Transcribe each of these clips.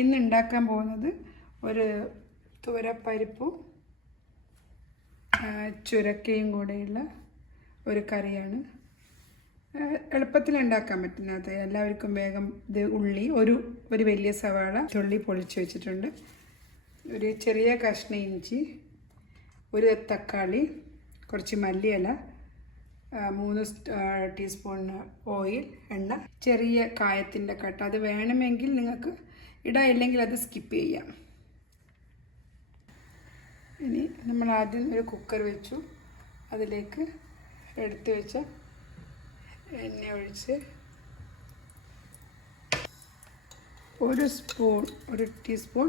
ഇന്ന് ഉണ്ടാക്കാൻ പോകുന്നത് ഒരു തുവരപ്പരിപ്പും ചുരക്കയും കൂടെയുള്ള ഒരു കറിയാണ്. എളുപ്പത്തിൽ ഉണ്ടാക്കാൻ പറ്റുന്നത്. എല്ലാവർക്കും വേഗം ഇത് ഉള്ളി ഒരു വലിയ സവാള ഉള്ളി പൊളിച്ച് വെച്ചിട്ടുണ്ട്, ഒരു ചെറിയ കഷ്ണം ഇഞ്ചി, ഒരു തക്കാളി, കുറച്ച് മല്ലിയില, 3 ടീസ്പൂൺ ഓയിൽ എണ്ണ, ചെറിയ കായത്തിൻ്റെ കട്ട. അത് വേണമെങ്കിൽ നിങ്ങൾക്ക് ഇടാം, ഇല്ലെങ്കിൽ അത് സ്കിപ്പ് ചെയ്യാം. ഇനി നമ്മൾ ആദ്യം ഒരു കുക്കർ വെച്ചു, അതിലേക്ക് എടുത്തു വെച്ച എണ്ണ ഒഴിച്ച് ഒരു ടീസ്പൂൺ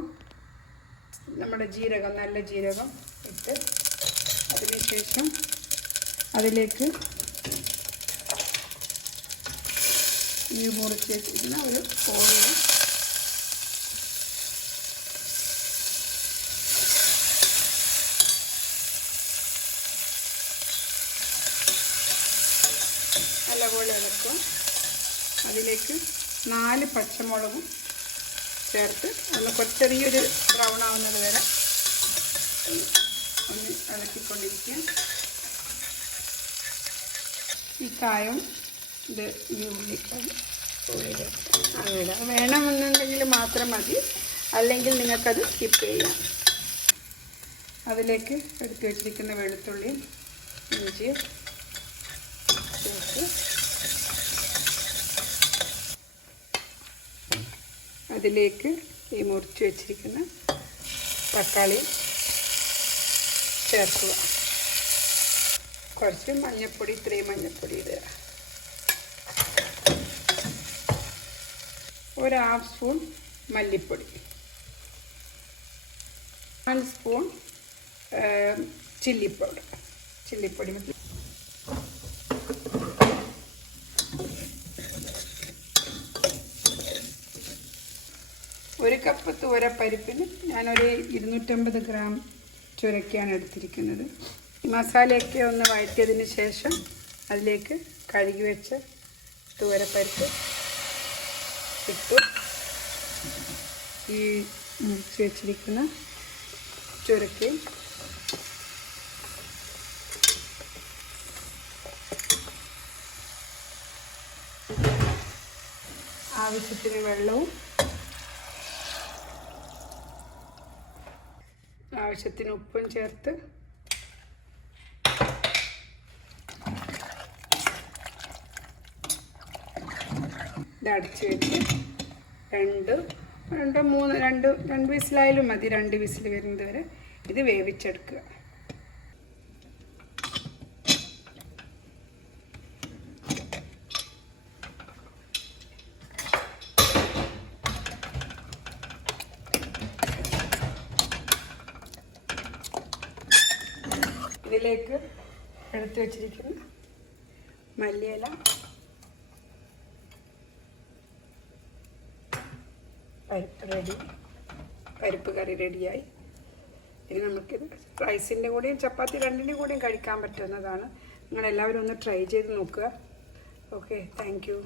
നമ്മുടെ ജീരകം, നല്ല ജീരകം ഇട്ട് അതിനുശേഷം അതിലേക്ക് ഈ മുറിച്ച് വെച്ചിരിക്കുന്ന ഒരു ഓയിൽ നല്ലപോലെ ഇളക്കും. അതിലേക്ക് 4 പച്ചമുളകും ചേർത്ത് ഒന്ന് ചെറിയൊരു ബ്രൗൺ ആവുന്നത് വരെ ഒന്ന് ഇളക്കിക്കൊണ്ടിരിക്കുക. ഈ കായം ഇത് ഈ ഉള്ളി വേണമെന്നുണ്ടെങ്കിൽ മാത്രം മതി, അല്ലെങ്കിൽ നിങ്ങൾക്കത് സ്കിപ്പ് ചെയ്യാം. അതിലേക്ക് എടുത്ത് വെച്ചിരിക്കുന്ന വെളുത്തുള്ളി ഇഞ്ചി ചേർത്ത് അതിലേക്ക് ഈ മുറിച്ച് വെച്ചിരിക്കുന്ന തക്കാളി ചേർക്കുക. കുറച്ച് മഞ്ഞൾപ്പൊടി, ഇത്രയും മഞ്ഞൾപ്പൊടി ഇടുക. ഒരു ഹാഫ് സ്പൂൺ മല്ലിപ്പൊടി, 1 സ്പൂൺ ചില്ലിപ്പൊടി. ഒരു കപ്പ് തുവരപ്പരിപ്പിന് ഞാനൊരു 250 ഗ്രാം ചുരക്കയാണ് എടുത്തിരിക്കുന്നത്. ഈ മസാലയൊക്കെ ഒന്ന് വഴറ്റിയതിന് ശേഷം അതിലേക്ക് കഴുകി വെച്ച തുവരപ്പരിപ്പ് ഇട്ട് ഈ മുറിച്ച് വെച്ചിരിക്കുന്ന ചുരക്കയും ആവശ്യത്തിന് വെള്ളവും ആവശ്യത്തിന് ഉപ്പും ചേർത്ത് ഇത് അടച്ച് വെച്ച് 2 വിസിലായാലും മതി. 2 വിസിൽ വരുന്നത് വരെ ഇത് വേവിച്ചെടുക്കുക. ഇതിലേക്ക് എടുത്ത് വെച്ചിരിക്കുന്ന മല്ലിയില, പരിപ്പ് കറി റെഡിയായി. ഇനി നമുക്കിത് റൈസിൻ്റെ കൂടെയും ചപ്പാത്തി രണ്ടിൻ്റെയും കൂടെയും കഴിക്കാൻ പറ്റുന്നതാണ്. നിങ്ങളെല്ലാവരും ഒന്ന് ട്രൈ ചെയ്ത് നോക്കുക. Okay, thank you.